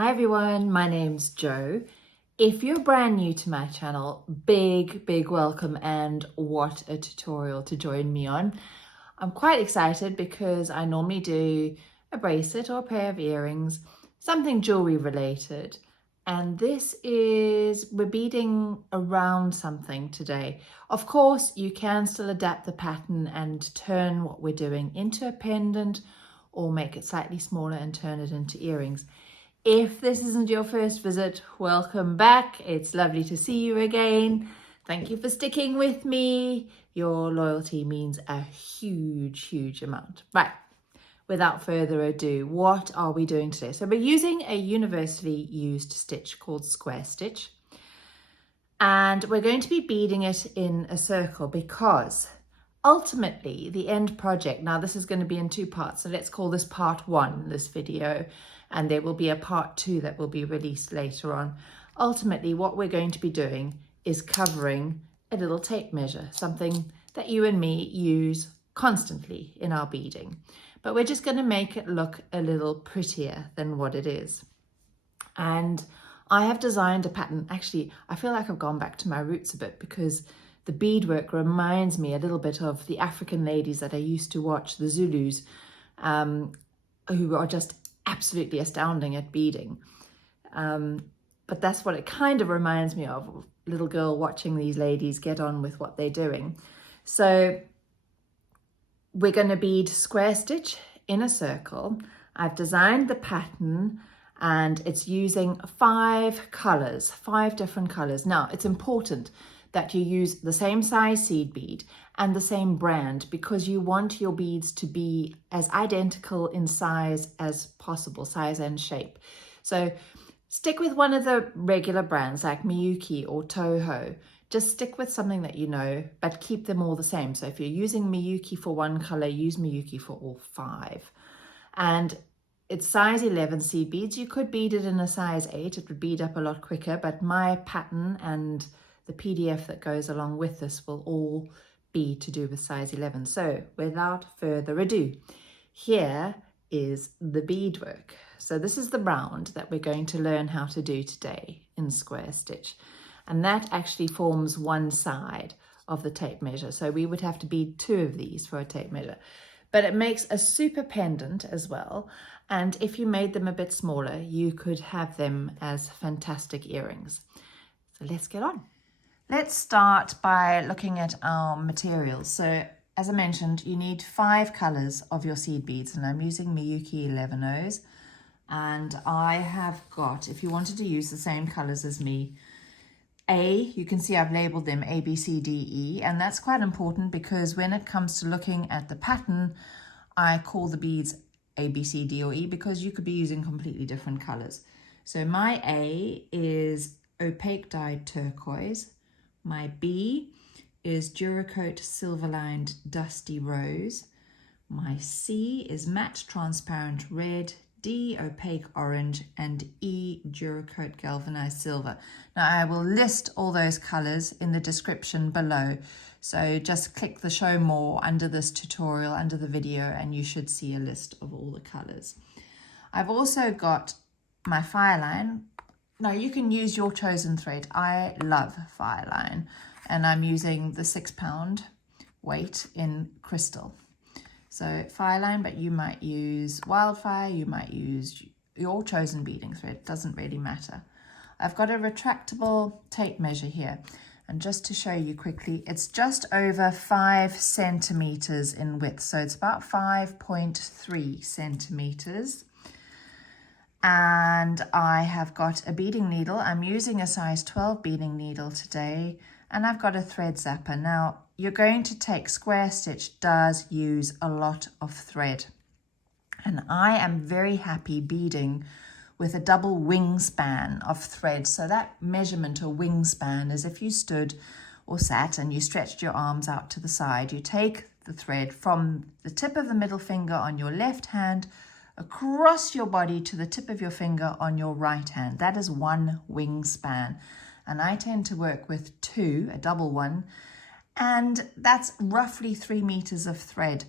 Hi everyone, my name's Jo. If you're brand new to my channel, big welcome, and what a tutorial to join me on. I'm quite excited because I normally do a bracelet or a pair of earrings, something jewelry related. And we're beading around something today. Of course, you can still adapt the pattern and turn what we're doing into a pendant or make it slightly smaller and turn it into earrings. If this isn't your first visit, welcome back. It's lovely to see you again. Thank you for sticking with me. Your loyalty means a huge amount. Right, without further ado, what are we doing today? So we're using a universally used stitch called square stitch. And we're going to be beading it in a circle because ultimately the end project, now this is going to be in two parts. So let's call this part one, this video. And there will be a part two that will be released later on. Ultimately, what we're going to be doing is covering a little tape measure, something that you and me use constantly in our beading. But we're just going to make it look a little prettier than what it is. And I have designed a pattern. Actually, I feel like I've gone back to my roots a bit because the beadwork reminds me a little bit of the African ladies that I used to watch, the Zulus, who are just absolutely astounding at beading. But that's what it kind of reminds me of, a little girl watching these ladies get on with what they're doing. So we're going to bead square stitch in a circle. I've designed the pattern and it's using 5 different colors. Now it's important that you use the same size seed bead and the same brand because you want your beads to be as identical in size as possible, size and shape. So stick with one of the regular brands like Miyuki or Toho. Just stick with something that you know, but keep them all the same. So if you're using Miyuki for one color, use Miyuki for all 5. And it's size 11 seed beads. You could bead it in a size 8. It would bead up a lot quicker, but my pattern and the PDF that goes along with this will all be to do with size 11. So without further ado, here is the beadwork. So this is the round that we're going to learn how to do today in square stitch. And that actually forms one side of the tape measure. So we would have to bead 2 of these for a tape measure. But it makes a super pendant as well. And if you made them a bit smaller, you could have them as fantastic earrings. So let's get on. Let's start by looking at our materials. So as I mentioned, you need 5 colors of your seed beads, and I'm using Miyuki 11Os. And I have got, if you wanted to use the same colors as me, you can see I've labeled them A, B, C, D, E, and that's quite important because when it comes to looking at the pattern, I call the beads A, B, C, D, or E because you could be using completely different colors. So my A is opaque dyed turquoise. My B is Duracoat silver lined dusty rose. My C is matte transparent red, D opaque orange, and E Duracoat galvanized silver. Now I will list all those colors in the description below. So just click the show more under this tutorial, under the video, and you should see a list of all the colors. I've also got my fireline. Now you can use your chosen thread. I love fireline and I'm using the 6-pound weight in crystal. So fireline, but you might use wildfire, you might use your chosen beading thread, doesn't really matter. I've got a retractable tape measure here. And just to show you quickly, it's just over 5 centimeters in width. So it's about 5.3 centimeters. And I have got a beading needle. I'm using a size 12 beading needle today, and I've got a thread zapper. Now, you're going to take square stitch does use a lot of thread, and I am very happy beading with a double wingspan of thread. So that measurement or wingspan is if you stood or sat and you stretched your arms out to the side, you take the thread from the tip of the middle finger on your left hand across your body to the tip of your finger on your right hand. That is 1 wingspan. And I tend to work with 2, a double one, and that's roughly 3 meters of thread.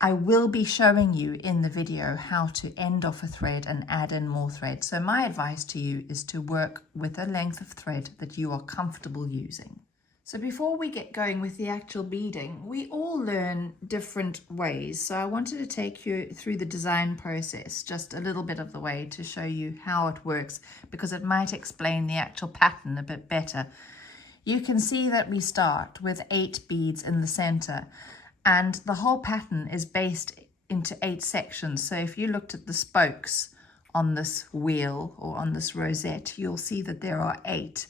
I will be showing you in the video how to end off a thread and add in more thread. So my advice to you is to work with a length of thread that you are comfortable using. So before we get going with the actual beading, we all learn different ways. So I wanted to take you through the design process, just a little bit of the way to show you how it works, because it might explain the actual pattern a bit better. You can see that we start with 8 beads in the center, and the whole pattern is based into 8 sections. So if you looked at the spokes on this wheel or on this rosette, you'll see that there are 8.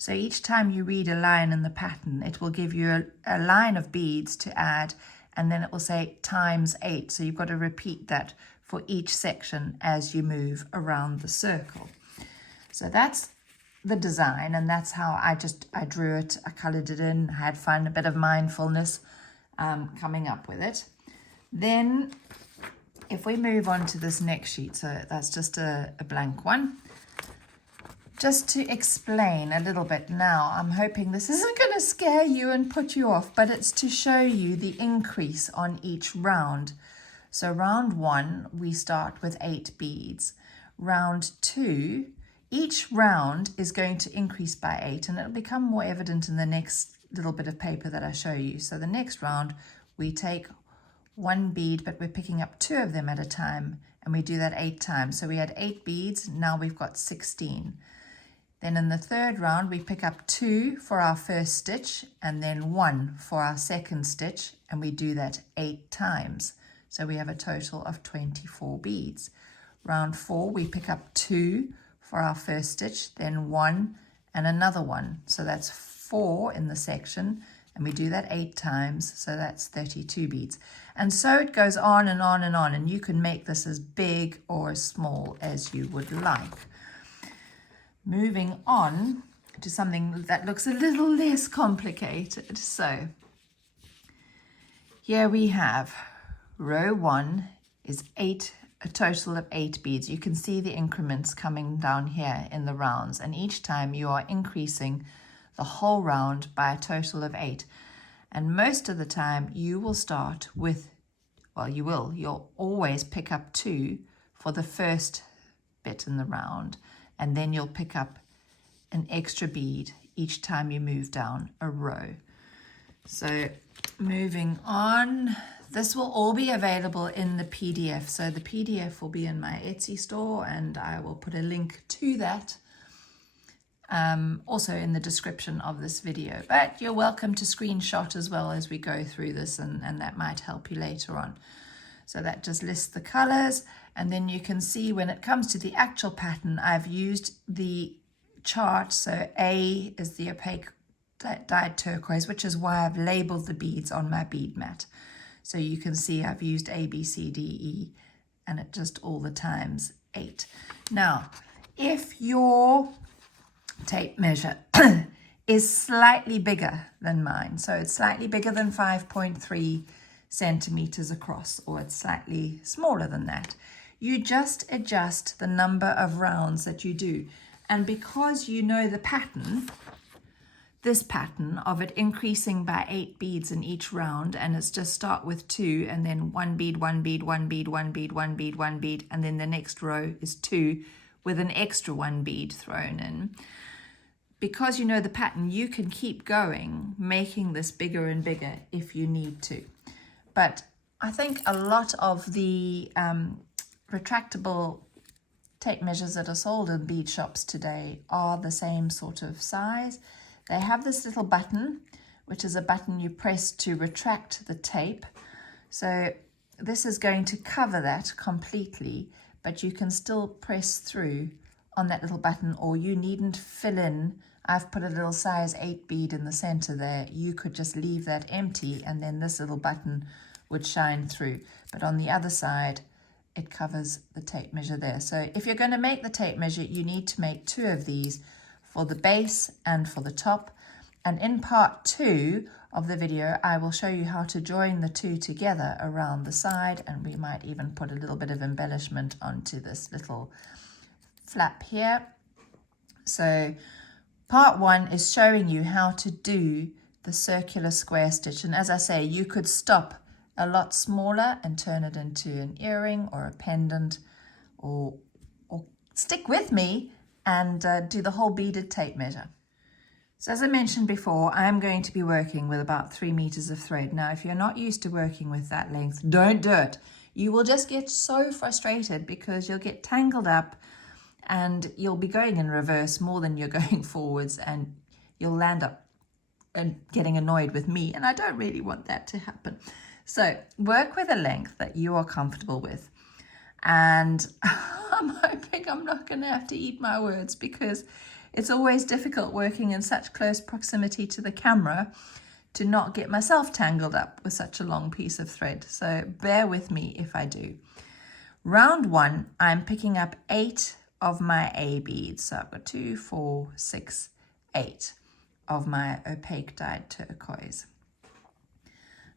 So each time you read a line in the pattern, it will give you a line of beads to add, and then it will say times 8. So you've got to repeat that for each section as you move around the circle. So that's the design, and that's how I drew it. I colored it in, I had fun, a bit of mindfulness coming up with it. Then if we move on to this next sheet, so that's just a blank one. Just to explain a little bit now, I'm hoping this isn't going to scare you and put you off, but it's to show you the increase on each round. So round 1, we start with 8 beads. Round 2, each round is going to increase by 8, and it'll become more evident in the next little bit of paper that I show you. So the next round, we take 1 bead, but we're picking up 2 of them at a time, and we do that 8 times. So we had 8 beads, now we've got 16. Then in the third round, we pick up 2 for our first stitch and then 1 for our second stitch, and we do that 8 times. So we have a total of 24 beads. Round 4, we pick up 2 for our first stitch, then 1 and another 1. So that's 4 in the section, and we do that 8 times, so that's 32 beads. And so it goes on and on and on, and you can make this as big or as small as you would like. Moving on to something that looks a little less complicated. So here we have row 1 is a total of 8 beads. You can see the increments coming down here in the rounds, and each time you are increasing the whole round by a total of 8. And most of the time you will start with, well, you'll always pick up 2 for the first bit in the round, and then you'll pick up an extra bead each time you move down a row. So moving on, this will all be available in the PDF. So the PDF will be in my Etsy store, and I will put a link to that also in the description of this video. But you're welcome to screenshot as well as we go through this, and that might help you later on. So that just lists the colors, and then you can see when it comes to the actual pattern, I've used the chart. So A is the opaque dyed turquoise, which is why I've labeled the beads on my bead mat. So you can see I've used A, B, C, D, E, and it just all the times 8. Now, if your tape measure is slightly bigger than mine, so it's slightly bigger than 5.3 centimeters across, or it's slightly smaller than that, you just adjust the number of rounds that you do. And because you know the pattern, this pattern of it increasing by 8 beads in each round, and it's just start with 2 and then 1 bead, 1 bead, 1 bead, 1 bead, 1 bead, 1 bead, and then the next row is 2 with an extra 1 bead thrown in. Because you know the pattern, you can keep going, making this bigger and bigger if you need to. But I think a lot of the retractable tape measures that are sold in bead shops today are the same sort of size. They have this little button, which is a button you press to retract the tape. So this is going to cover that completely, but you can still press through on that little button, or you needn't fill in. I've put a little size 8 bead in the center there. You could just leave that empty, and then this little button would shine through. But on the other side, it covers the tape measure there. So if you're going to make the tape measure, you need to make 2 of these for the base and for the top. And in part 2 of the video, I will show you how to join the 2 together around the side, and we might even put a little bit of embellishment onto this little flap here. So part 1 is showing you how to do the circular square stitch, and as I say, you could stop a lot smaller and turn it into an earring or a pendant, or stick with me and do the whole beaded tape measure. So as I mentioned before, I'm going to be working with about 3 meters of thread. Now, if you're not used to working with that length, don't do it. You will just get so frustrated because you'll get tangled up and you'll be going in reverse more than you're going forwards, and you'll land up and getting annoyed with me, and I don't really want that to happen. So work with a length that you are comfortable with. And I'm hoping I'm not going to have to eat my words, because it's always difficult working in such close proximity to the camera to not get myself tangled up with such a long piece of thread. So bear with me if I do. Round 1, I'm picking up 8 of my A beads. So I've got 2, 4, 6, 8 of my opaque dyed turquoise.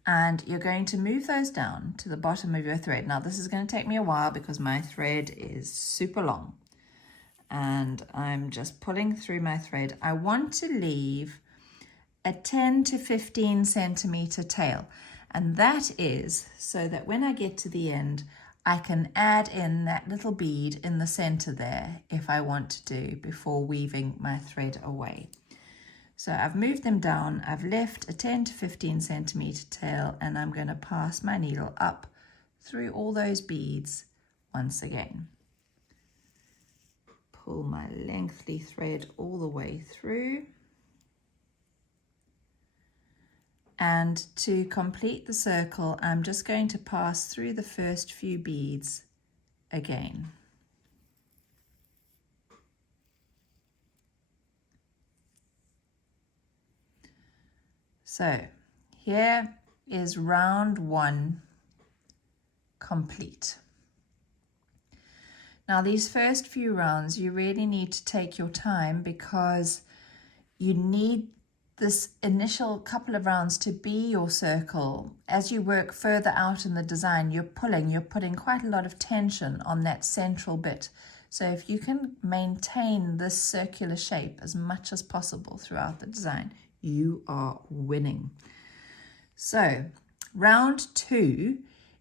And you're going to move those down to the bottom of your thread. Now this is going to take me a while because my thread is super long. And I'm just pulling through my thread. I want to leave a 10 to 15 centimeter tail. And that is so that when I get to the end, I can add in that little bead in the center there if I want to do, before weaving my thread away. So I've moved them down, I've left a 10 to 15 centimeter tail, and I'm going to pass my needle up through all those beads once again. Pull my lengthy thread all the way through. And to complete the circle, I'm just going to pass through the first few beads again. So here is round 1 complete. Now these first few rounds, you really need to take your time, because you need this initial couple of rounds to be your circle. As you work further out in the design, you're putting quite a lot of tension on that central bit. So if you can maintain this circular shape as much as possible throughout the design, you are winning. So round 2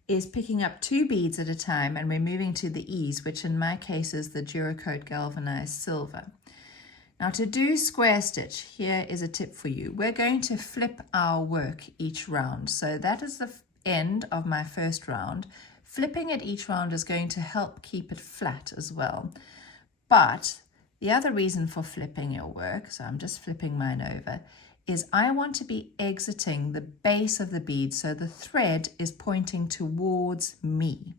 is picking up 2 beads at a time, and we're moving to the ease, which in my case is the Duracoat galvanized silver. Now to do square stitch, here is a tip for you. We're going to flip our work each round. So that is the end of my first round. Flipping it each round is going to help keep it flat as well. But the other reason for flipping your work, so I'm just flipping mine over, is I want to be exiting the base of the bead, so the thread is pointing towards me.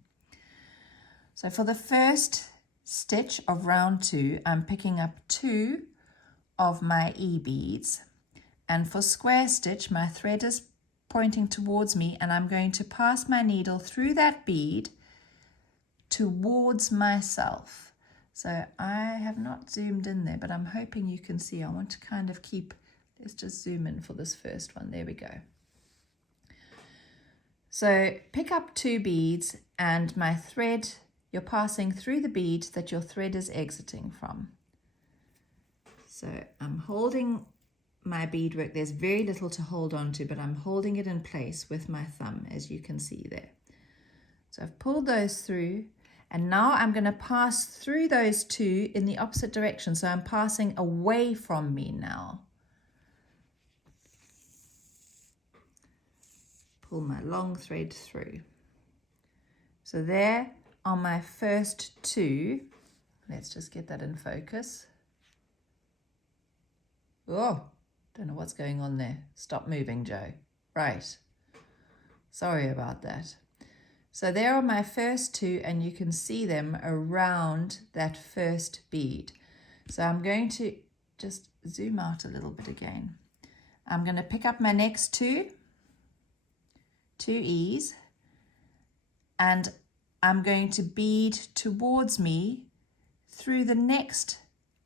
So for the first stitch of round 2, I'm picking up 2 of my E beads, and for square stitch my thread is pointing towards me, and I'm going to pass my needle through that bead towards myself. So I have not zoomed in there, but I'm hoping you can see. I want to kind of keep, let's just zoom in for this first one. There we go. So pick up 2 beads, and my thread, you're passing through the bead that your thread is exiting from. So I'm holding my beadwork. There's very little to hold on to, but I'm holding it in place with my thumb, as you can see there. So I've pulled those through, and now I'm going to pass through those 2 in the opposite direction. So I'm passing away from me now. Pull my long thread through. So there are my first 2. Let's just get that in focus. Oh, don't know what's going on there. Stop moving, Joe. Right. Sorry about that. So there are my first 2, and you can see them around that first bead. So I'm going to just zoom out a little bit again. I'm going to pick up my next 2 E's, and I'm going to bead towards me through the next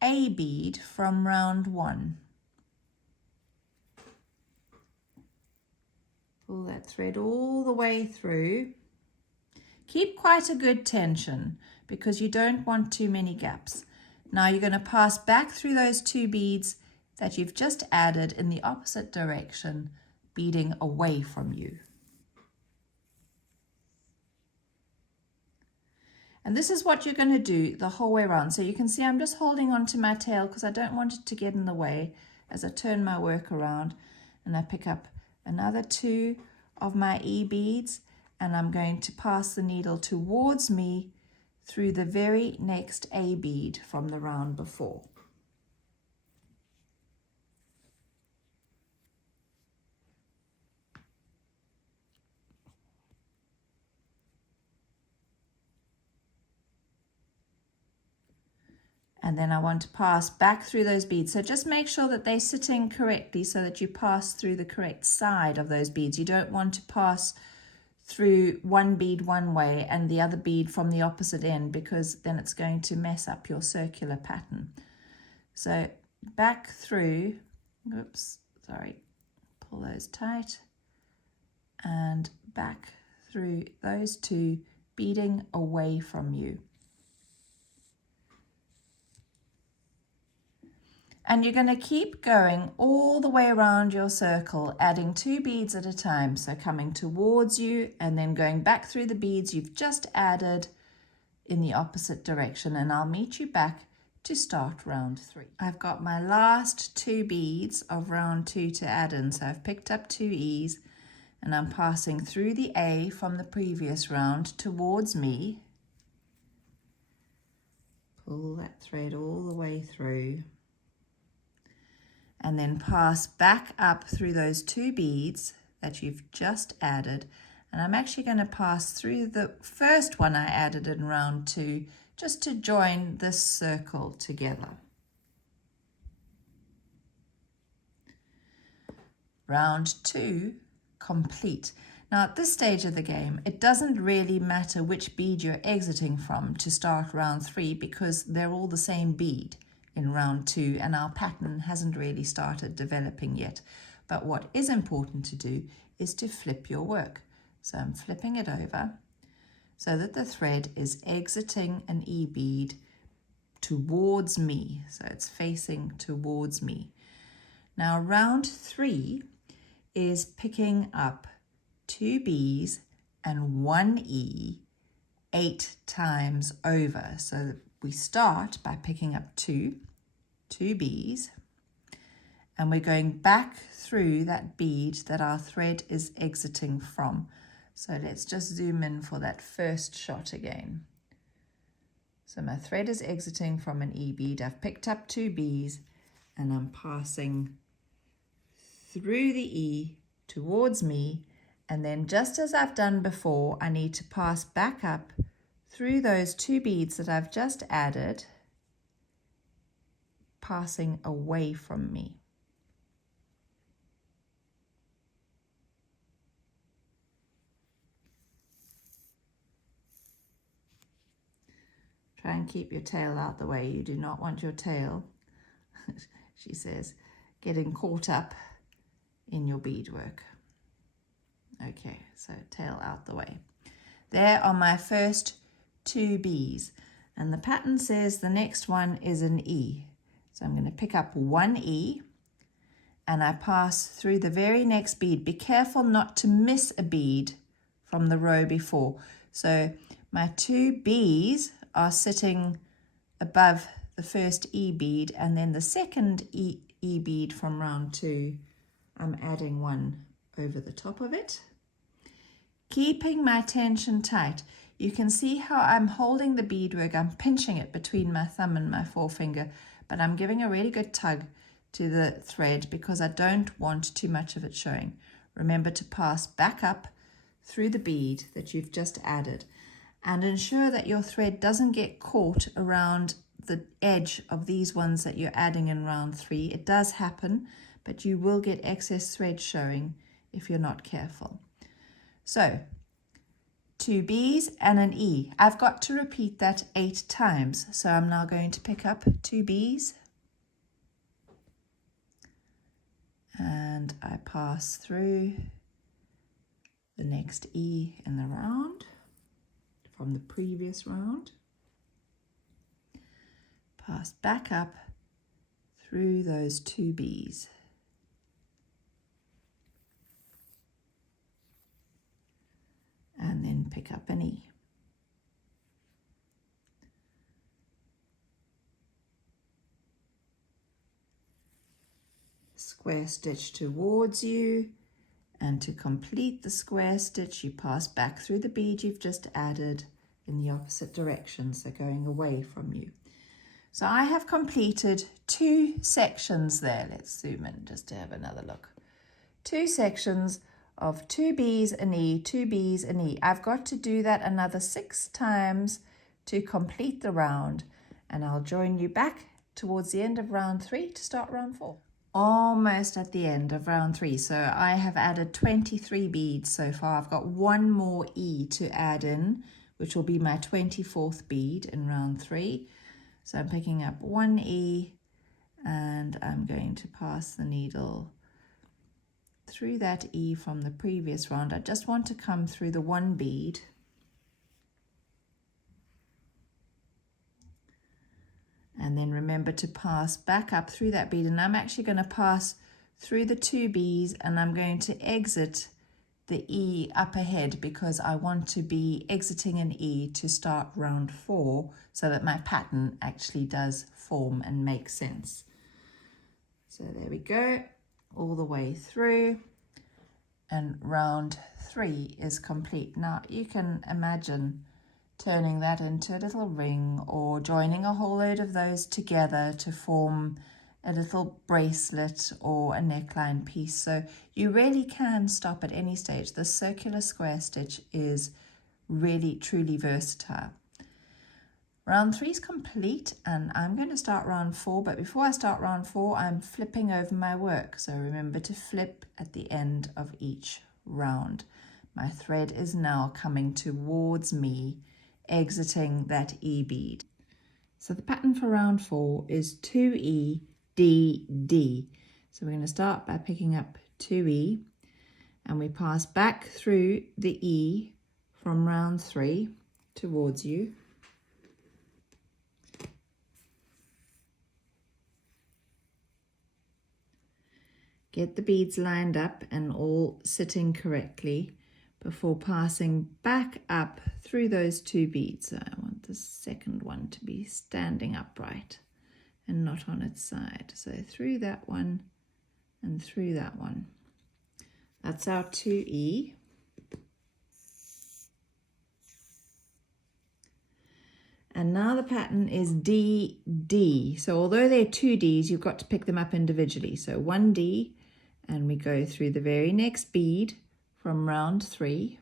A bead from round 1. Pull that thread all the way through. Keep quite a good tension, because you don't want too many gaps. Now you're going to pass back through those 2 beads that you've just added in the opposite direction, beading away from you. And this is what you're going to do the whole way around. So you can see I'm just holding on to my tail because I don't want it to get in the way as I turn my work around, and I pick up another 2 of my E beads, and I'm going to pass the needle towards me through the very next A bead from the round before. And then I want to pass back through those beads. So just make sure that they're sitting correctly so that you pass through the correct side of those beads. You don't want to pass through one bead one way and the other bead from the opposite end, because then it's going to mess up your circular pattern. So back through, oops, sorry, pull those tight, and back through those 2, beading away from you. And you're going to keep going all the way around your circle, adding 2 beads at a time. So coming towards you and then going back through the beads you've just added in the opposite direction. And I'll meet you back to start round 3. I've got my last 2 beads of round 2 to add in. So I've picked up 2 E's and I'm passing through the A from the previous round towards me. Pull that thread all the way through. And then pass back up through those 2 beads that you've just added. And I'm actually going to pass through the first one I added in round 2 just to join this circle together. Round 2 complete. Now at this stage of the game, it doesn't really matter which bead you're exiting from to start round 3, because they're all the same bead in round 2 and our pattern hasn't really started developing yet. But what is important to do is to flip your work. So I'm flipping it over so that the thread is exiting an E bead towards me. So it's facing towards me. Now round 3 is picking up 2 B's and 1 E 8 times over. So we start by picking up 2 B's, and we're going back through that bead that our thread is exiting from. So let's just zoom in for that first shot again. So my thread is exiting from an E bead. I've picked up 2 B's and I'm passing through the E towards me, and then just as I've done before, I need to pass back up through those 2 beads that I've just added, passing away from me. Try and keep your tail out the way. You do not want your tail, she says, getting caught up in your beadwork. Okay, so tail out the way. There are my first 2 B's, and the pattern says the next one is an E. So I'm going to pick up 1 E and I pass through the very next bead. Be careful not to miss a bead from the row before. So my 2 B's are sitting above the first E bead, and then the second E bead from round 2, I'm adding 1 over the top of it. Keeping my tension tight. You can see how I'm holding the beadwork. I'm pinching it between my thumb and my forefinger, but I'm giving a really good tug to the thread because I don't want too much of it showing. Remember to pass back up through the bead that you've just added, and ensure that your thread doesn't get caught around the edge of these ones that you're adding in round 3. It does happen, but you will get excess thread showing if you're not careful. So 2 B's and an E. I've got to repeat that 8 times. So I'm now going to pick up 2 B's and I pass through the next E in the round from the previous round. Pass back up through those 2 B's. And then pick up an E. square stitch towards you, and to complete the square stitch you pass back through the bead you've just added in the opposite direction, so going away from you. So I have completed 2 sections there. Let's zoom in just to have another look. 2 sections of 2 B's an E, 2 B's an E. I've got to do that another 6 times to complete the round, and I'll join you back towards the end of round 3 to start round 4. Almost at the end of round 3, so I have added 23 beads so far. I've got 1 more E to add in, which will be my 24th bead in round 3. So I'm picking up 1 E, and I'm going to pass the needle through that E from the previous round. I just want to come through the 1 bead. And then remember to pass back up through that bead, and I'm actually going to pass through the 2 B's, and I'm going to exit the E up ahead because I want to be exiting an E to start round 4 so that my pattern actually does form and make sense. So there we go, all the way through, and round 3 is complete. Now you can imagine turning that into a little ring or joining a whole load of those together to form a little bracelet or a neckline piece. So you really can stop at any stage. The circular square stitch is really truly versatile. Round 3 is complete, and I'm going to start round 4, but before I start round 4 I'm flipping over my work, so remember to flip at the end of each round. My thread is now coming towards me, exiting that E bead. So the pattern for round 4 is 2E, D, D. So we're going to start by picking up 2E, and we pass back through the E from round 3 towards you. Get the beads lined up and all sitting correctly before passing back up through those 2 beads. So I want the second one to be standing upright and not on its side. So through that one and through that one. That's our 2E. And now the pattern is D, D. So although they're 2 Ds, you've got to pick them up individually. So 1 D, and we go through the very next bead from round 3.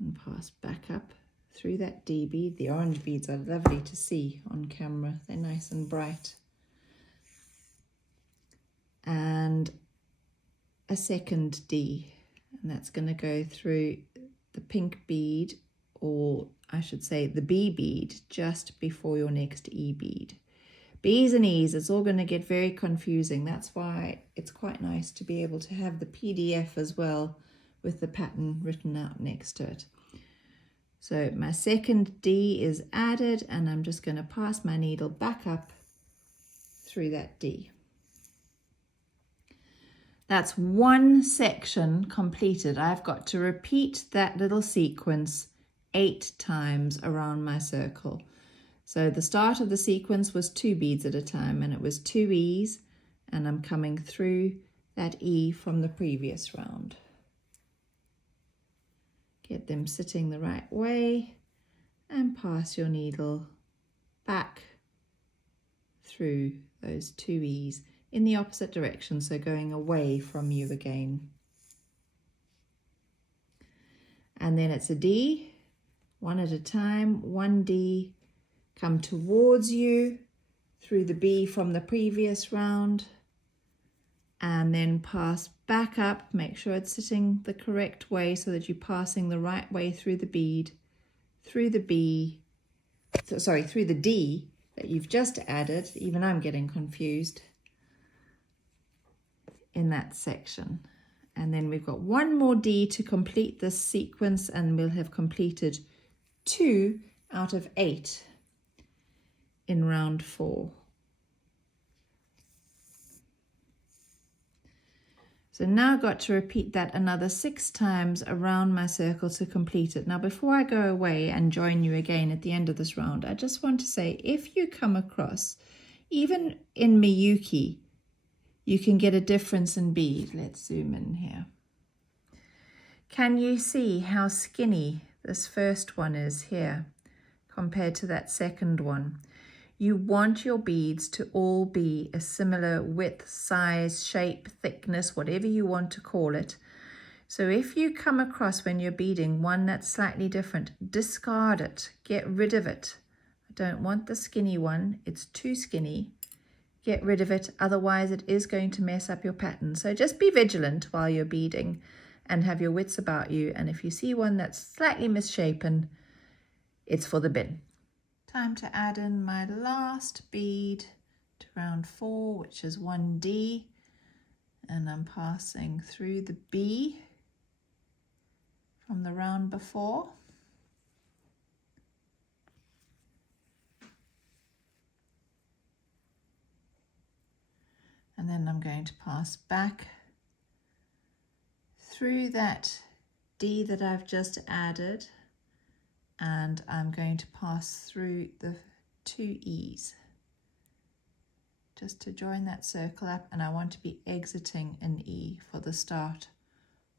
And pass back up through that D bead. The orange beads are lovely to see on camera. They're nice and bright. And a second D, and that's going to go through the pink bead, or I should say the B bead, just before your next E bead. B's and E's, it's all going to get very confusing. That's why it's quite nice to be able to have the PDF as well with the pattern written out next to it. So my second D is added, and I'm just going to pass my needle back up through that D. That's 1 section completed. I've got to repeat that little sequence 8 times around my circle. So the start of the sequence was 2 beads at a time, and it was 2 E's, and I'm coming through that E from the previous round. Get them sitting the right way and pass your needle back through those 2 E's in the opposite direction, so going away from you again. And then it's a D, 1 at a time, 1 D, come towards you through the B from the previous round, and then pass back up. Make sure it's sitting the correct way so that you're passing the right way through the bead, through the B, through the D that you've just added. Even I'm getting confused in that section. And then we've got 1 more D to complete this sequence, and we'll have completed 2 out of 8 in round 4. So now I've got to repeat that another 6 times around my circle to complete it. Now before I go away and join you again at the end of this round, I just want to say, if you come across, even in Miyuki, you can get a difference in bead. Let's zoom in here. Can you see how skinny this first one is here compared to that second one? You want your beads to all be a similar width, size, shape, thickness, whatever you want to call it. So if you come across when you're beading one that's slightly different, discard it, get rid of it. I don't want the skinny one, it's too skinny. Get rid of it, otherwise it is going to mess up your pattern. So just be vigilant while you're beading and have your wits about you. And if you see one that's slightly misshapen, it's for the bin. Time to add in my last bead to round 4, which is 1D, and I'm passing through the B from the round before. And then I'm going to pass back through that D that I've just added, and I'm going to pass through the 2 E's just to join that circle up, and I want to be exiting an E for the start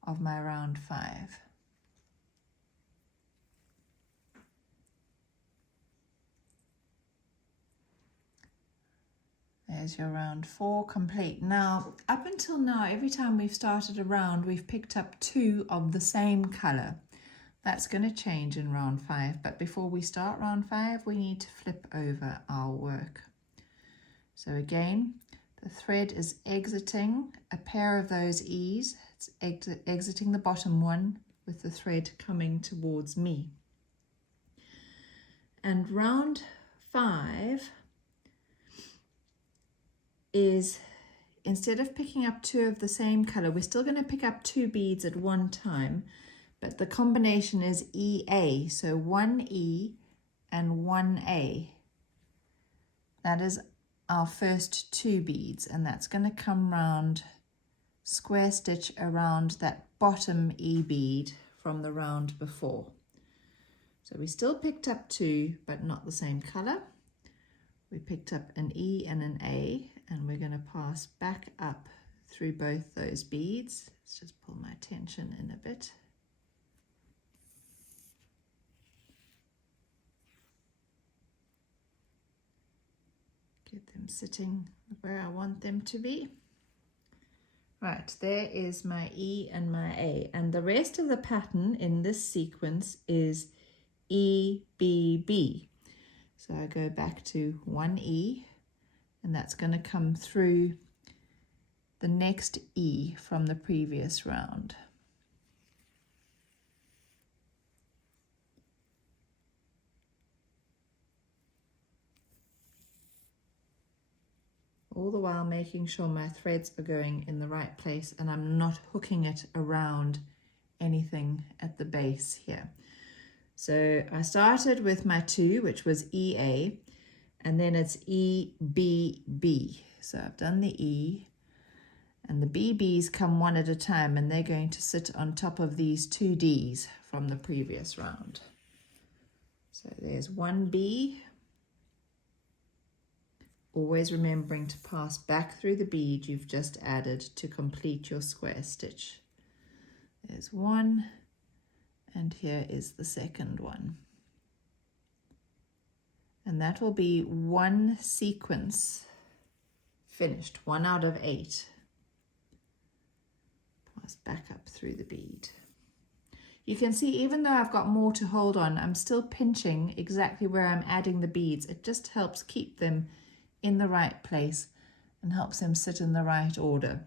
of my round 5. There's your round 4 complete. Now, up until now, every time we've started a round, we've picked up 2 of the same color. That's going to change in round 5, but before we start round 5, we need to flip over our work. So again, the thread is exiting a pair of those E's. It's exiting the bottom one with the thread coming towards me. And round 5 is, instead of picking up 2 of the same color, we're still going to pick up 2 beads at one time, but the combination is EA, so 1 E and 1 A. That is our first 2 beads, and that's going to come round, square stitch around that bottom E bead from the round before. So we still picked up 2, but not the same color. We picked up an E and an A, and we're going to pass back up through both those beads. Let's just pull my tension in a bit. Get them sitting where I want them to be. Right, there is my E and my A, and the rest of the pattern in this sequence is E, B, B. So I go back to 1 E, and that's going to come through the next E from the previous round. All the while making sure my threads are going in the right place and I'm not hooking it around anything at the base here. So I started with my 2, which was EA, and then it's EBB. So I've done the E, and the BBs come one at a time, and they're going to sit on top of these 2 Ds from the previous round. So there's 1 B. Always remembering to pass back through the bead you've just added to complete your square stitch. There's 1, and here is the second one. And that will be 1 sequence finished, 1 out of 8. Pass back up through the bead. You can see, even though I've got more to hold on, I'm still pinching exactly where I'm adding the beads. It just helps keep them in the right place and helps them sit in the right order.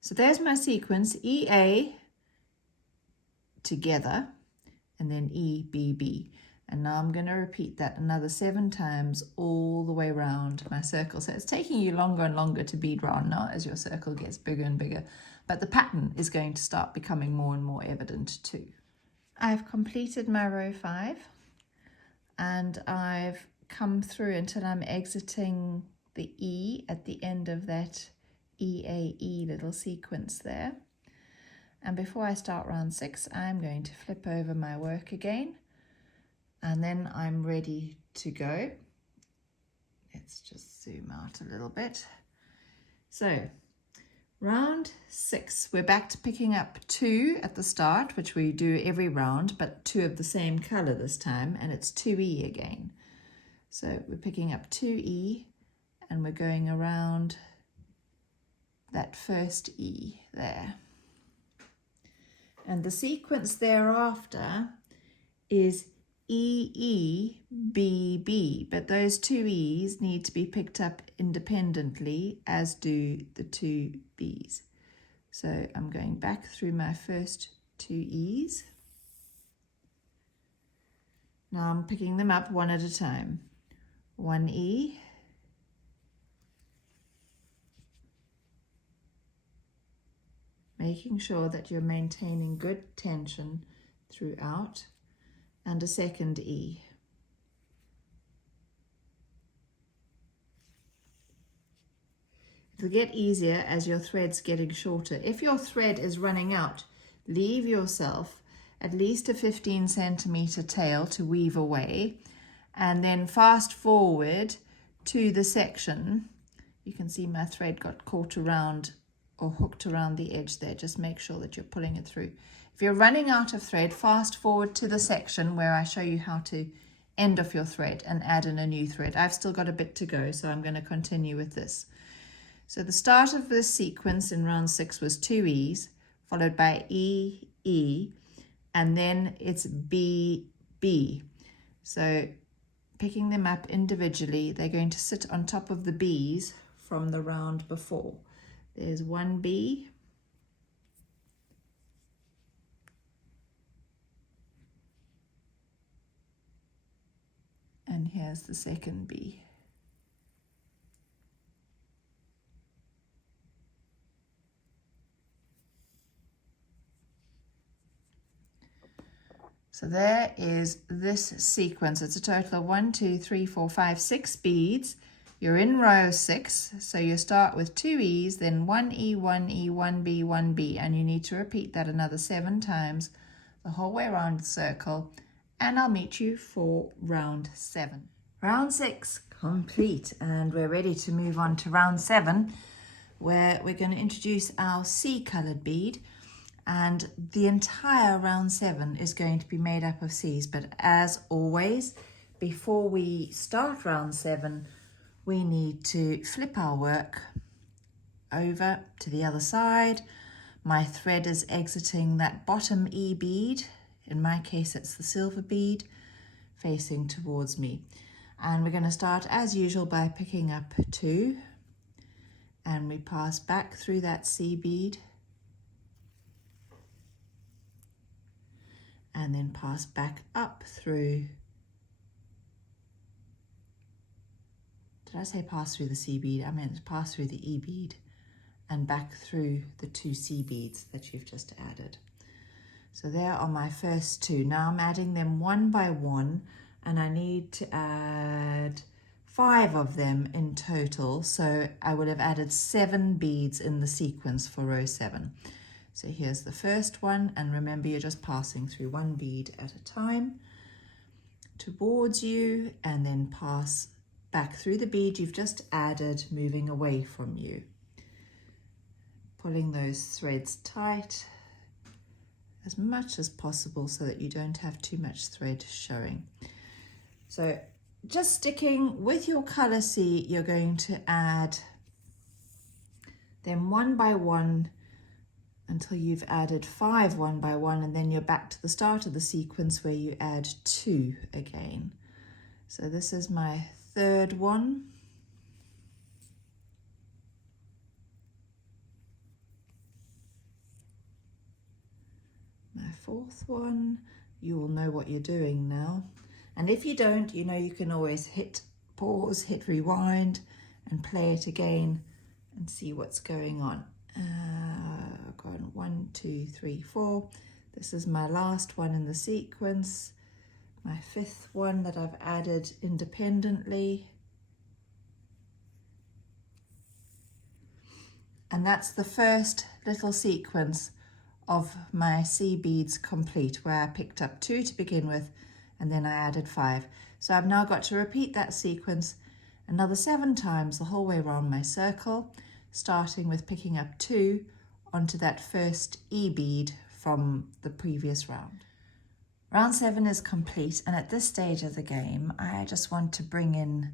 So there's my sequence, EA together, and then EBB. And now I'm going to repeat that another 7 times all the way around my circle. So it's taking you longer and longer to bead round now as your circle gets bigger and bigger, but the pattern is going to start becoming more and more evident too. I've completed my row 5, and I've come through until I'm exiting the E at the end of that EAE little sequence there. And before I start round 6, I'm going to flip over my work again, and then I'm ready to go. Let's just zoom out a little bit. So round 6, we're back to picking up 2 at the start, which we do every round, but 2 of the same color this time, and it's 2E again. So we're picking up 2E, and we're going around that first E there. And the sequence thereafter is EEBB, but those 2 E's need to be picked up independently, as do the 2 B's. So I'm going back through my first 2 E's. Now I'm picking them up one at a time. 1 E, making sure that you're maintaining good tension throughout, and a second E. It'll get easier as your thread's getting shorter. If your thread is running out, leave yourself at least a 15 centimeter tail to weave away, and then fast forward to the section. You can see my thread got caught around or hooked around the edge there. Just make sure that you're pulling it through. If you're running out of thread, fast forward to the section where I show you how to end off your thread and add in a new thread. I've still got a bit to go, so I'm going to continue with this. So the start of this sequence in round 6 was 2 E's, followed by E, E, and then it's B, B. So picking them up individually, they're going to sit on top of the B's from the round before. There's 1 B, and here's the second B. So there is this sequence. It's a total of 1, 2, 3, 4, 5, 6 beads. You're in row 6, so you start with 2 E's, then 1 E, 1 E, 1 B, 1 B, and you need to repeat that another 7 times the whole way around the circle, and I'll meet you for round 7. Round 6 complete, and we're ready to move on to round 7, where we're going to introduce our C-colored bead, and the entire round 7 is going to be made up of C's. But as always, before we start round 7, we need to flip our work over to the other side. My thread is exiting that bottom E bead. In my case, it's the silver bead facing towards me. And we're going to start as usual by picking up 2, and we pass back through that C bead, and then pass back up through. Did I say pass through the C bead? I meant pass through the E bead and back through the 2 C beads that you've just added. So there are my first 2. Now I'm adding them one by one, and I need to add 5 of them in total. So I would have added 7 beads in the sequence for row 7. So here's the first one, and remember you're just passing through 1 bead at a time towards you, and then pass back through the bead you've just added, moving away from you. Pulling those threads tight as much as possible so that you don't have too much thread showing. So just sticking with your color C, you're going to add them one by one until you've added 5 one by one, and then you're back to the start of the sequence where you add 2 again. So this is my third one. My fourth one. You will know what you're doing now. And if you don't, you know, you can always hit pause, hit rewind, and play it again and see what's going on. I've got 1, 2, 3, 4. This is my last one in the sequence, my 5th one that I've added independently. And that's the first little sequence of my C beads complete, where I picked up 2 to begin with and then I added 5. So I've now got to repeat that sequence another 7 times the whole way around my circle, starting with picking up 2 onto that first E bead from the previous round. Round 7 is complete, and at this stage of the game I just want to bring in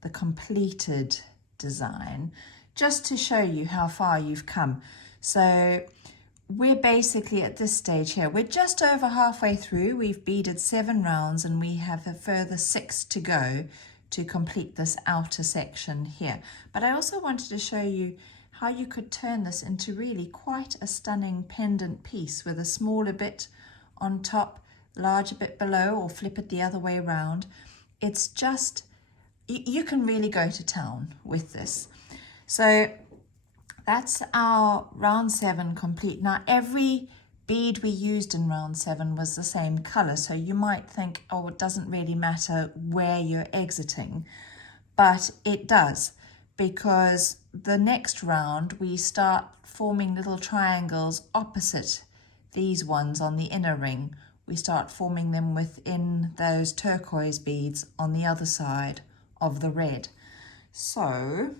the completed design just to show you how far you've come. So we're basically at this stage here, we're just over halfway through. We've beaded 7 rounds and we have a further 6 to go to complete this outer section here. But I also wanted to show you how you could turn this into really quite a stunning pendant piece with a smaller bit on top, larger bit below, or flip it the other way around. It's just, you can really go to town with this. So that's our round 7 complete. Now every bead we used in round 7 was the same color, so you might think, oh, it doesn't really matter where you're exiting, but it does, because the next round we start forming little triangles opposite these ones on the inner ring. We start forming them within those turquoise beads on the other side of the red. So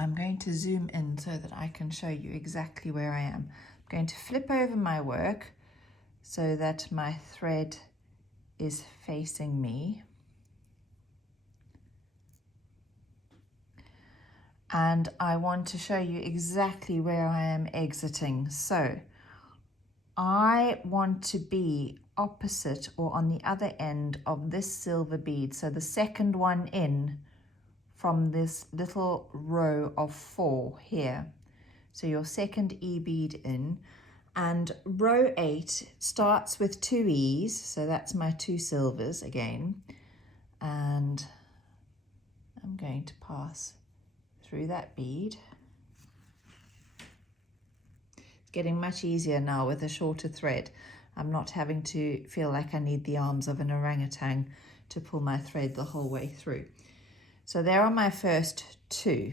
I'm going to zoom in so that I can show you exactly where I am. I'm going to flip over my work so that my thread is facing me. And I want to show you exactly where I am exiting. So I want to be opposite or on the other end of this silver bead. So the second one in from this little row of 4 here. So your second E bead in, and row 8 starts with 2 E's, so that's my 2 silvers again, and I'm going to pass through that bead. It's getting much easier now with a shorter thread. I'm not having to feel like I need the arms of an orangutan to pull my thread the whole way through. So there are my first 2.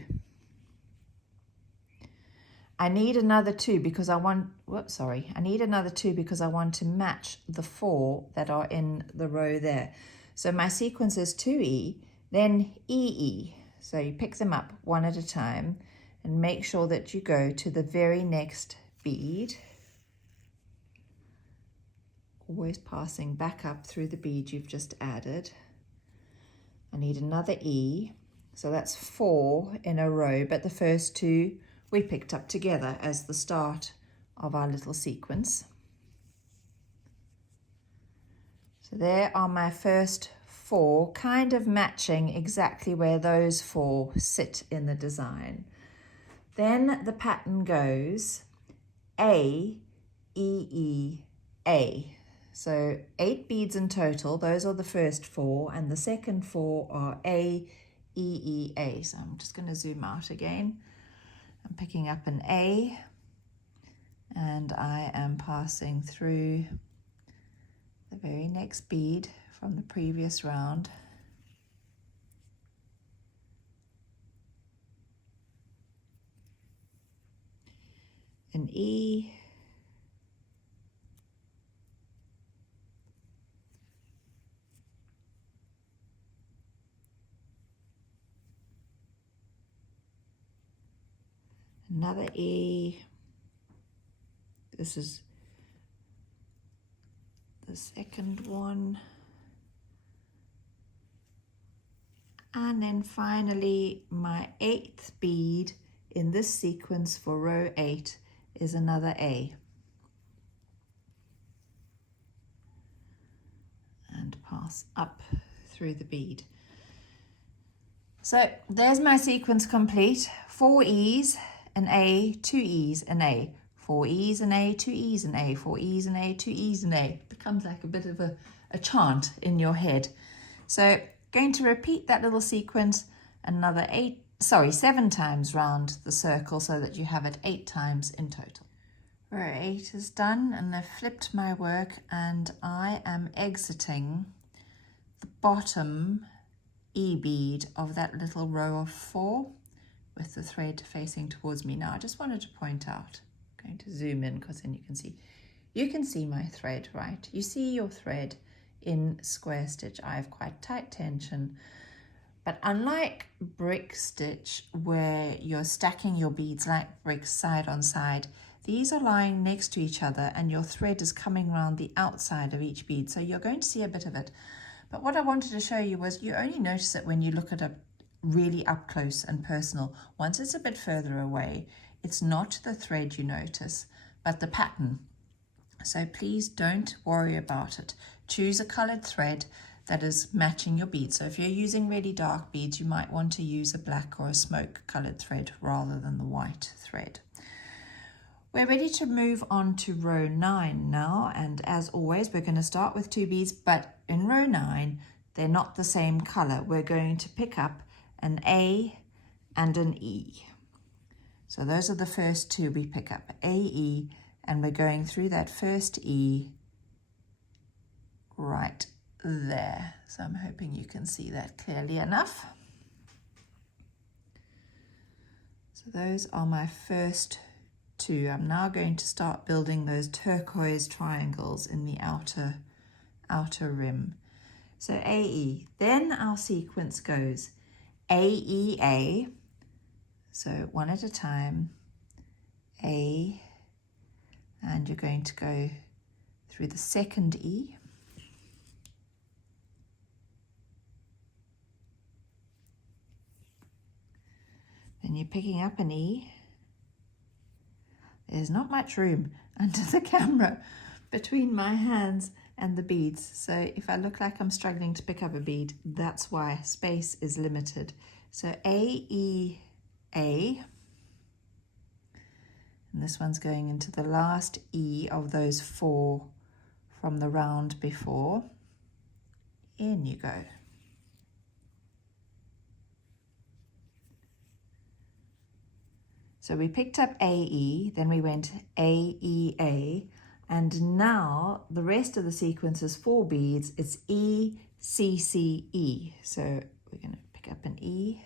I need another 2 because I want, I need another 2 because I want to match the 4 that are in the row there. So my sequence is 2E, then EE. So you pick them up one at a time and make sure that you go to the very next bead, always passing back up through the bead you've just added. I need another E, so that's 4 in a row, but the first 2 we picked up together as the start of our little sequence. So there are my first 4, kind of matching exactly where those 4 sit in the design. Then the pattern goes A, E, E, A. So 8 beads in total, those are the first 4, and the second 4 are A, E, E, A. So I'm just going to zoom out again. I'm picking up an A, and I am passing through the very next bead from the previous round. An E, another E. This is the second one. And then finally, my 8th bead in this sequence for row 8 is another A. And pass up through the bead. So there's my sequence complete. 4 E's, an A, 2 E's, an A. 4 E's, an A, 2 E's, an A. 4 E's, an A, 2 E's, an A. It becomes like a bit of a chant in your head. So going to repeat that little sequence another 7 times round the circle so that you have it 8 times in total. Row 8 is done, and I've flipped my work and I am exiting the bottom E bead of that little row of 4 with the thread facing towards me. Now I just wanted to point out, I'm going to zoom in because then you can see my thread, right? You see your thread in square stitch. I have quite tight tension, but unlike brick stitch where you're stacking your beads like bricks side on side, these are lying next to each other and your thread is coming around the outside of each bead. So you're going to see a bit of it. But what I wanted to show you was you only notice it when you look at it really up close and personal. Once it's a bit further away, it's not the thread you notice, but the pattern. So please don't worry about it. Choose a colored thread that is matching your beads. So if you're using really dark beads, you might want to use a black or a smoke colored thread rather than the white thread. We're ready to move on to row 9 now, and as always we're going to start with 2 beads, but in row 9 they're not the same color. We're going to pick up an A and an E. So those are the first 2 we pick up, A, E, and we're going through that first E right there. So I'm hoping you can see that clearly enough. So those are my first 2. I'm now going to start building those turquoise triangles in the outer rim. So AE, then our sequence goes AEA, so one at a time, A, and you're going to go through the second E, then you're picking up an E. There's not much room under the camera between my hands and the beads. So if I look like I'm struggling to pick up a bead, that's why space is limited. So A, E, A. And this one's going into the last E of those 4 from the round before. In you go. So we picked up AE, then we went AEA, and now the rest of the sequence is 4 beads. It's E, C, C, E. So we're going to pick up an E,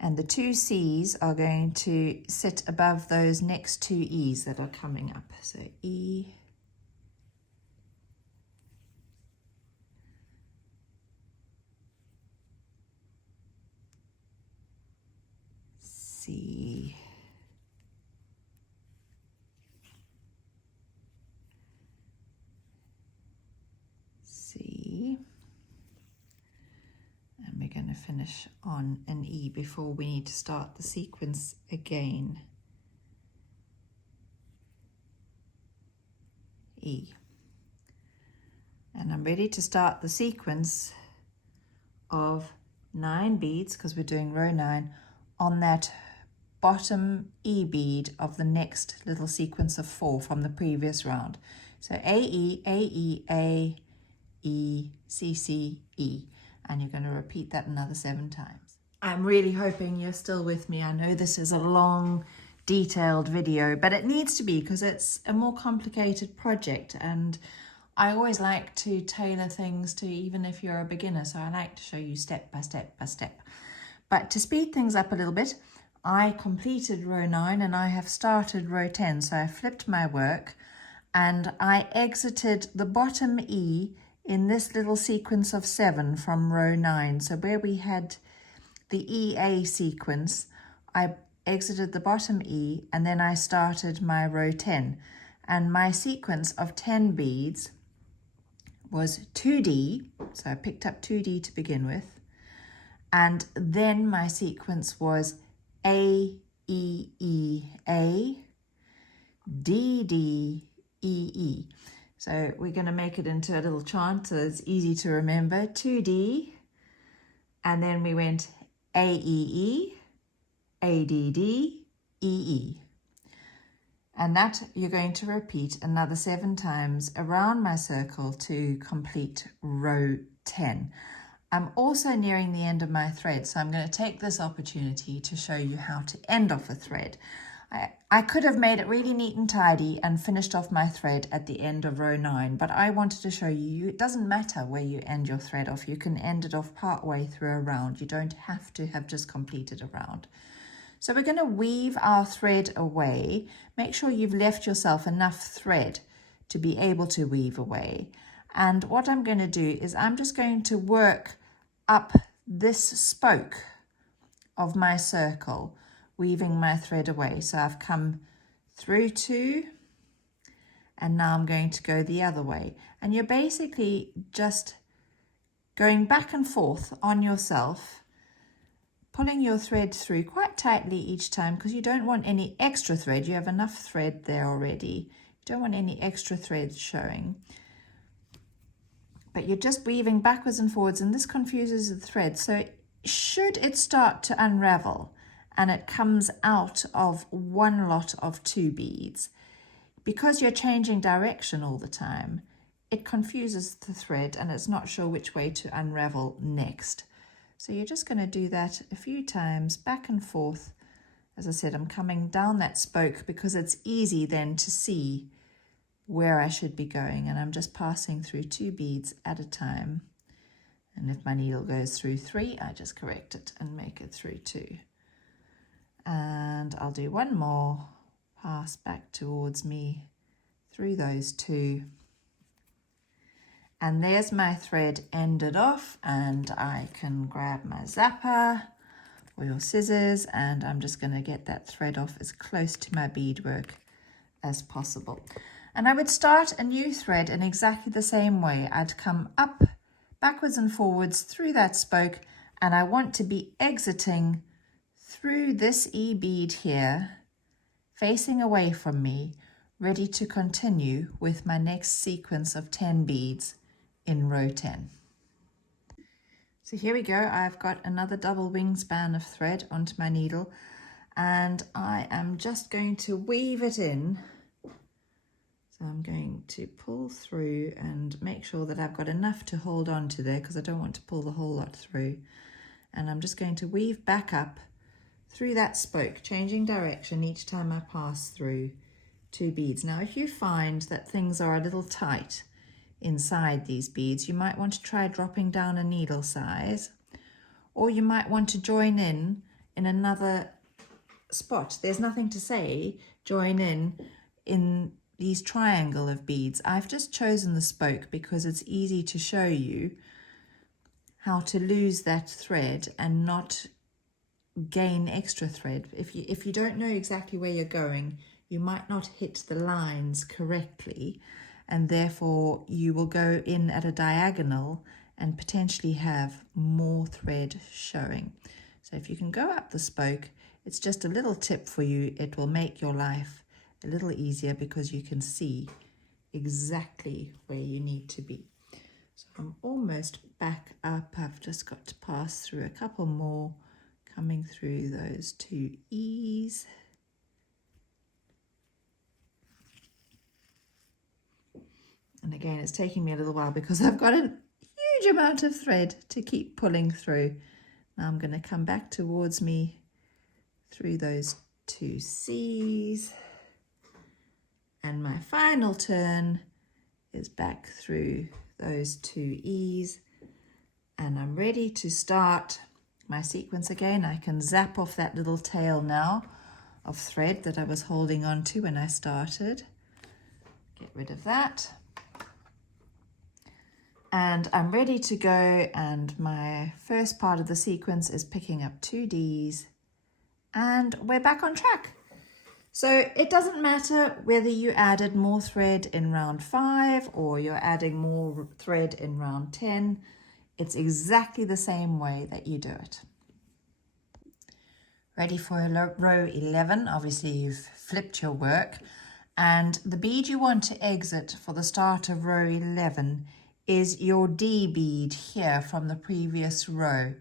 and the 2 C's are going to sit above those next 2 E's that are coming up. So E, C, C, and we're going to finish on an E before we need to start the sequence again. E. And I'm ready to start the sequence of 9 beads, because we're doing row 9, on that bottom E bead of the next little sequence of 4 from the previous round. So AE, AE, A, E, C, C, E. And you're going to repeat that another 7 times. I'm really hoping you're still with me. I know this is a long, detailed video, but it needs to be because it's a more complicated project, and I always like to tailor things to even if you're a beginner, so I like to show you step by step by step. But to speed things up a little bit, I completed row 9 and I have started row 10. So I flipped my work and I exited the bottom E in this little sequence of 7 from row 9. So where we had the EA sequence, I exited the bottom E and then I started my row 10. And my sequence of 10 beads was 2D, so I picked up 2D to begin with. And then my sequence was A, E, E, A, D, D, E, E. So we're going to make it into a little chant so it's easy to remember. 2D, and then we went A, E, E, A, D, D, E, E. And that you're going to repeat another 7 times around my circle to complete row 10. I'm also nearing the end of my thread, so I'm going to take this opportunity to show you how to end off a thread. I could have made it really neat and tidy and finished off my thread at the end of row 9, but I wanted to show you it doesn't matter where you end your thread off. You can end it off part way through a round. You don't have to have just completed a round. So we're going to weave our thread away. Make sure you've left yourself enough thread to be able to weave away. And what I'm going to do is I'm just going to work up this spoke of my circle, weaving my thread away. So I've come through 2, and now I'm going to go the other way. And you're basically just going back and forth on yourself, pulling your thread through quite tightly each time, because you don't want any extra thread. You have enough thread there already. You don't want any extra thread showing. But you're just weaving backwards and forwards, and this confuses the thread. So should it start to unravel and it comes out of one lot of 2 beads, because you're changing direction all the time, it confuses the thread and it's not sure which way to unravel next. So you're just going to do that a few times, back and forth. As I said, I'm coming down that spoke because it's easy then to see where I should be going, and I'm just passing through 2 beads at a time. And if my needle goes through 3, I just correct it and make it through 2. And I'll do one more pass back towards me through those 2. And there's my thread ended off, and I can grab my zapper or your scissors, and I'm just going to get that thread off as close to my beadwork as possible. And I would start a new thread in exactly the same way. I'd come up, backwards and forwards through that spoke, and I want to be exiting through this E bead here, facing away from me, ready to continue with my next sequence of 10 beads in row 10. So here we go. I've got another double wingspan of thread onto my needle, and I am just going to weave it in. So I'm going to pull through and make sure that I've got enough to hold on to there, because I don't want to pull the whole lot through. And I'm just going to weave back up through that spoke, changing direction each time I pass through 2 beads. Now, if you find that things are a little tight inside these beads, you might want to try dropping down a needle size, or you might want to join in another spot. There's nothing to say join in these triangle of beads. I've just chosen the spoke because it's easy to show you how to lose that thread and not gain extra thread. If you don't know exactly where you're going, you might not hit the lines correctly, and therefore you will go in at a diagonal and potentially have more thread showing. So if you can go up the spoke, it's just a little tip for you. It will make your life a little easier because you can see exactly where you need to be. So I'm almost back up. I've just got to pass through a couple more, coming through those 2 E's. And again, it's taking me a little while because I've got a huge amount of thread to keep pulling through. Now I'm going to come back towards me through those 2 C's. And my final turn is back through those 2 E's. And I'm ready to start my sequence again. I can zap off that little tail now of thread that I was holding on to when I started. Get rid of that. And I'm ready to go, and my first part of the sequence is picking up 2 D's, and we're back on track. So it doesn't matter whether you added more thread in round 5 or you're adding more thread in round 10. It's exactly the same way that you do it. Ready for row 11. Obviously you've flipped your work, and the bead you want to exit for the start of row 11 is your D bead here from the previous row.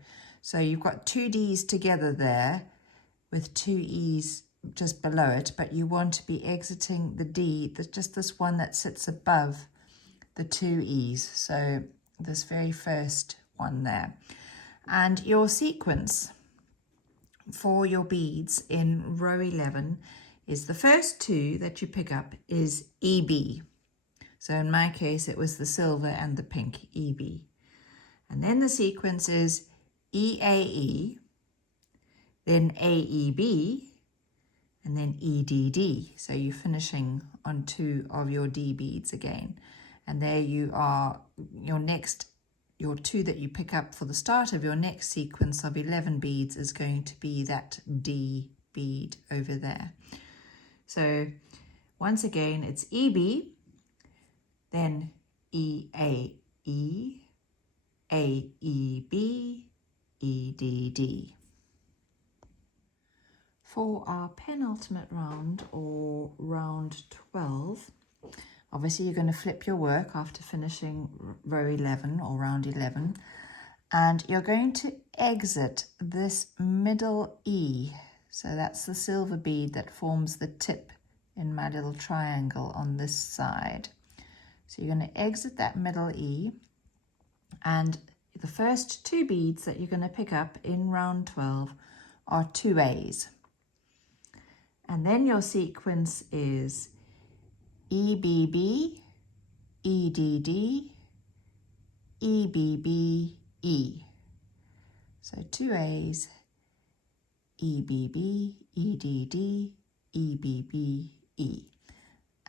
So you've got 2 D's together there with 2 E's just below it, but you want to be exiting the D, just this one that sits above the 2 E's. So this very first one there. And your sequence for your beads in row 11 is the first two that you pick up is EB. So in my case, it was the silver and the pink, EB. And then the sequence is EAE, then AEB, and then EDD. So you're finishing on 2 of your D beads again. And there you are, your 2 that you pick up for the start of your next sequence of 11 beads is going to be that D bead over there. So once again, it's EB, then EAE, AEB, EDD. For our penultimate round, or round 12, obviously you're going to flip your work after finishing row 11 or round 11, and you're going to exit this middle E. So that's the silver bead that forms the tip in my little triangle on this side. So you're going to exit that middle E, and the first 2 beads that you're going to pick up in round 12 are 2 A's. And then your sequence is EBB, EDD, EBB, E. So 2 A's, EBB, EDD, EBB, E.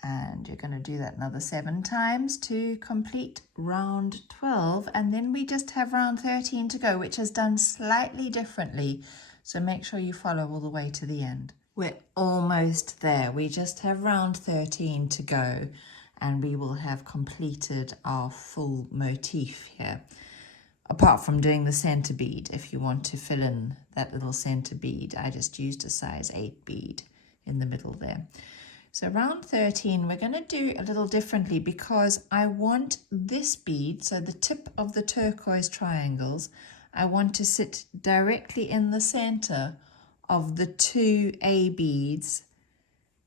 And you're going to do that another 7 times to complete round 12. And then we just have round 13 to go, which is done slightly differently. So make sure you follow all the way to the end. We're almost there. We just have round 13 to go, and we will have completed our full motif here. Apart from doing the center bead, if you want to fill in that little center bead, I just used a size 8 bead in the middle there. So round 13, we're going to do a little differently because I want this bead, so the tip of the turquoise triangles, I want to sit directly in the center of the 2 A beads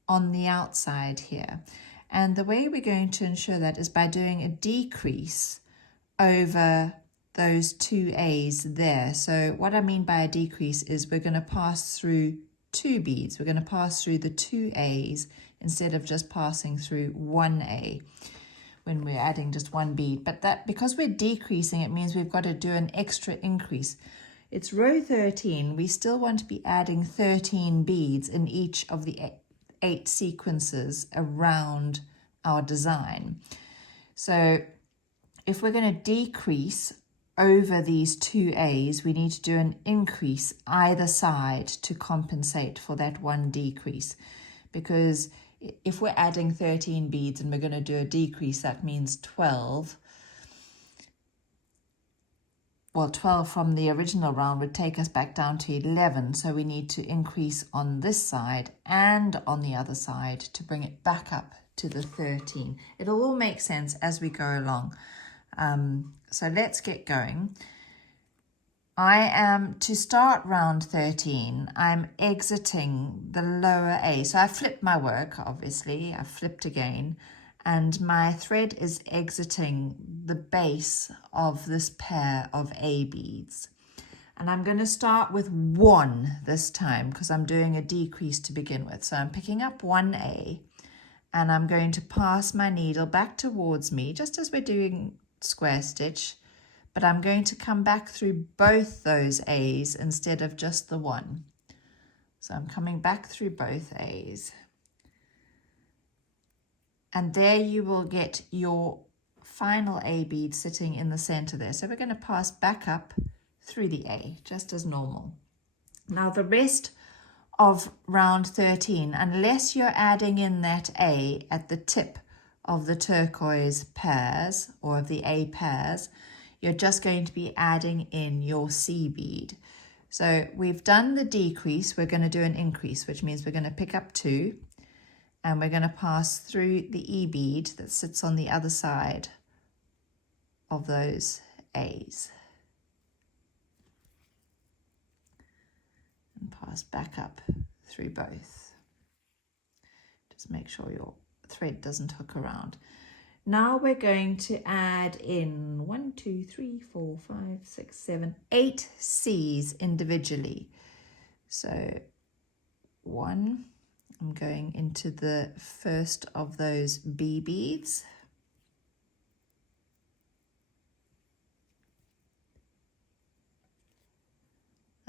on the outside here. And the way we're going to ensure that is by doing a decrease over those 2 A's there. So what I mean by a decrease is we're going to pass through 2 beads. We're going to pass through the 2 A's instead of just passing through 1 A when we're adding just 1 bead. But that, because we're decreasing, it means we've got to do an extra increase. It's row 13. We still want to be adding 13 beads in each of the 8 sequences around our design. So if we're going to decrease over these 2 A's, we need to do an increase either side to compensate for that 1 decrease. Because if we're adding 13 beads and we're going to do a decrease, that means 12. Well, 12 from the original round would take us back down to 11. So we need to increase on this side and on the other side to bring it back up to the 13. It'll all make sense as we go along. So let's get going. I am, to start round 13, I'm exiting the lower A. So I flipped my work, obviously. I flipped again. And my thread is exiting the base of this pair of A beads. And I'm going to start with 1 this time because I'm doing a decrease to begin with. So I'm picking up 1 A and I'm going to pass my needle back towards me just as we're doing square stitch. But I'm going to come back through both those A's instead of just the 1. So I'm coming back through both A's. And there you will get your final A bead sitting in the center there. So we're going to pass back up through the A, just as normal. Now the rest of round 13, unless you're adding in that A at the tip of the turquoise pairs or of the A pairs, you're just going to be adding in your C bead. So we've done the decrease, we're going to do an increase, which means we're going to pick up 2. And we're going to pass through the E bead that sits on the other side of those A's. And pass back up through both. Just make sure your thread doesn't hook around. Now we're going to add in 1, 2, 3, 4, 5, 6, 7, 8 C's individually. So 1, I'm going into the first of those bee beads.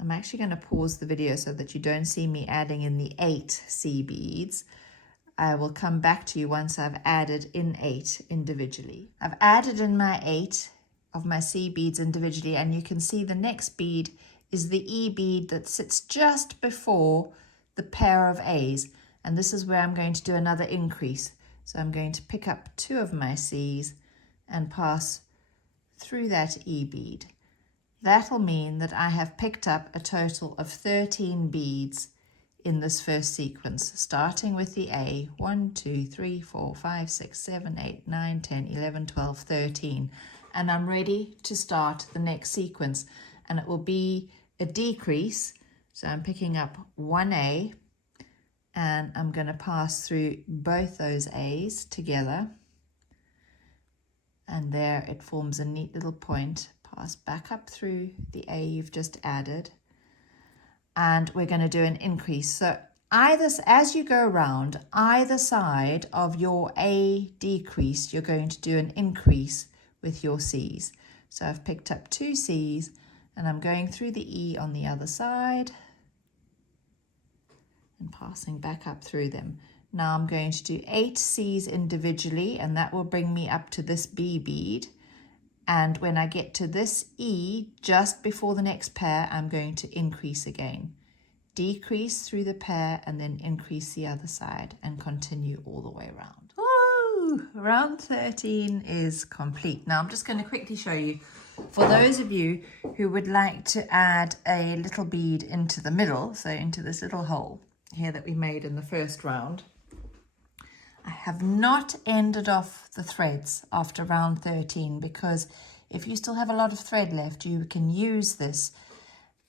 I'm actually going to pause the video so that you don't see me adding in the 8 C beads. I will come back to you once I've added in 8 individually. I've added in my 8 of my C beads individually, and you can see the next bead is the E bead that sits just before the pair of A's, and this is where I'm going to do another increase. So I'm going to pick up 2 of my C's and pass through that E bead. That'll mean that I have picked up a total of 13 beads in this first sequence, starting with the A. 1, 2, 3, 4, 5, 6, 7, 8, 9, 10, 11, 12, 13. And I'm ready to start the next sequence. And it will be a decrease. So I'm picking up 1A and I'm going to pass through both those A's together. And there it forms a neat little point. Pass back up through the A you've just added, and we're going to do an increase. So either, as you go around either side of your A decrease, you're going to do an increase with your C's. So I've picked up 2 C's and I'm going through the E on the other side and passing back up through them. Now I'm going to do 8 C's individually, and that will bring me up to this B bead. And when I get to this E, just before the next pair, I'm going to increase again. Decrease through the pair and then increase the other side and continue all the way around. Woo! Round 13 is complete. Now I'm just going to quickly show you, for those of you who would like to add a little bead into the middle, so into this little hole here that we made in the first round. I have not ended off the threads after round 13 because if you still have a lot of thread left, you can use this.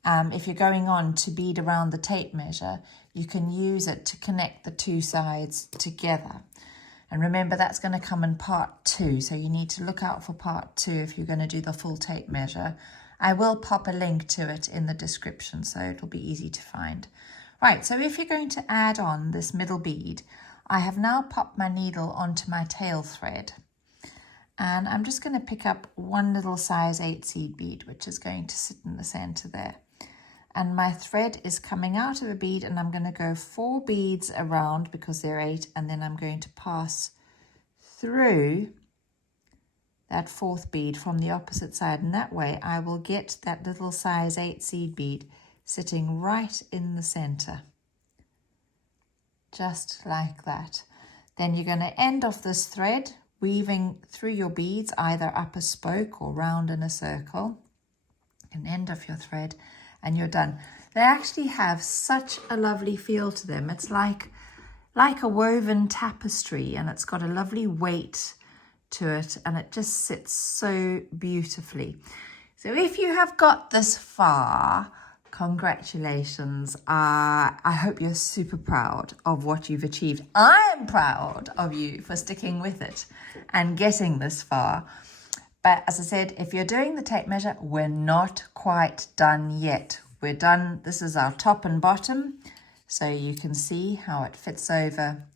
If you're going on to bead around the tape measure, you can use it to connect the 2 sides together. And remember, that's going to come in part 2, so you need to look out for part 2 if you're going to do the full tape measure. I will pop a link to it in the description, so it'll be easy to find. Right, so if you're going to add on this middle bead, I have now popped my needle onto my tail thread, and I'm just going to pick up one little size 8 seed bead, which is going to sit in the center there. And my thread is coming out of a bead, and I'm going to go 4 beads around because they're 8, and then I'm going to pass through that 4th bead from the opposite side, and that way I will get that little size 8 seed bead sitting right in the center. Just like that. Then you're going to end off this thread, weaving through your beads, either up a spoke or round in a circle. You can end off your thread and you're done. They actually have such a lovely feel to them. It's like a woven tapestry, and it's got a lovely weight to it, and it just sits so beautifully. So if you have got this far, congratulations. I hope you're super proud of what you've achieved. I am proud of you for sticking with it and getting this far. But as I said, if you're doing the tape measure, we're not quite done yet. We're done. This is our top and bottom. So you can see how it fits over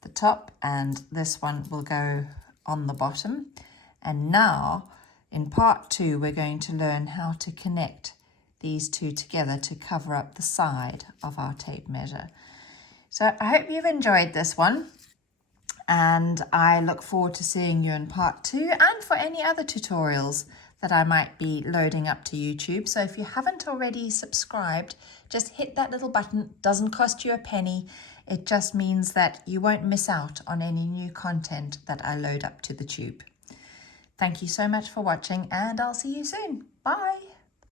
the top, and this one will go on the bottom. And now in part 2, we're going to learn how to connect these 2 together to cover up the side of our tape measure. So I hope you've enjoyed this one, and I look forward to seeing you in part 2 and for any other tutorials that I might be loading up to YouTube. So if you haven't already subscribed, just hit that little button. It doesn't cost you a penny. It just means that you won't miss out on any new content that I load up to the tube. Thank you so much for watching, and I'll see you soon. Bye.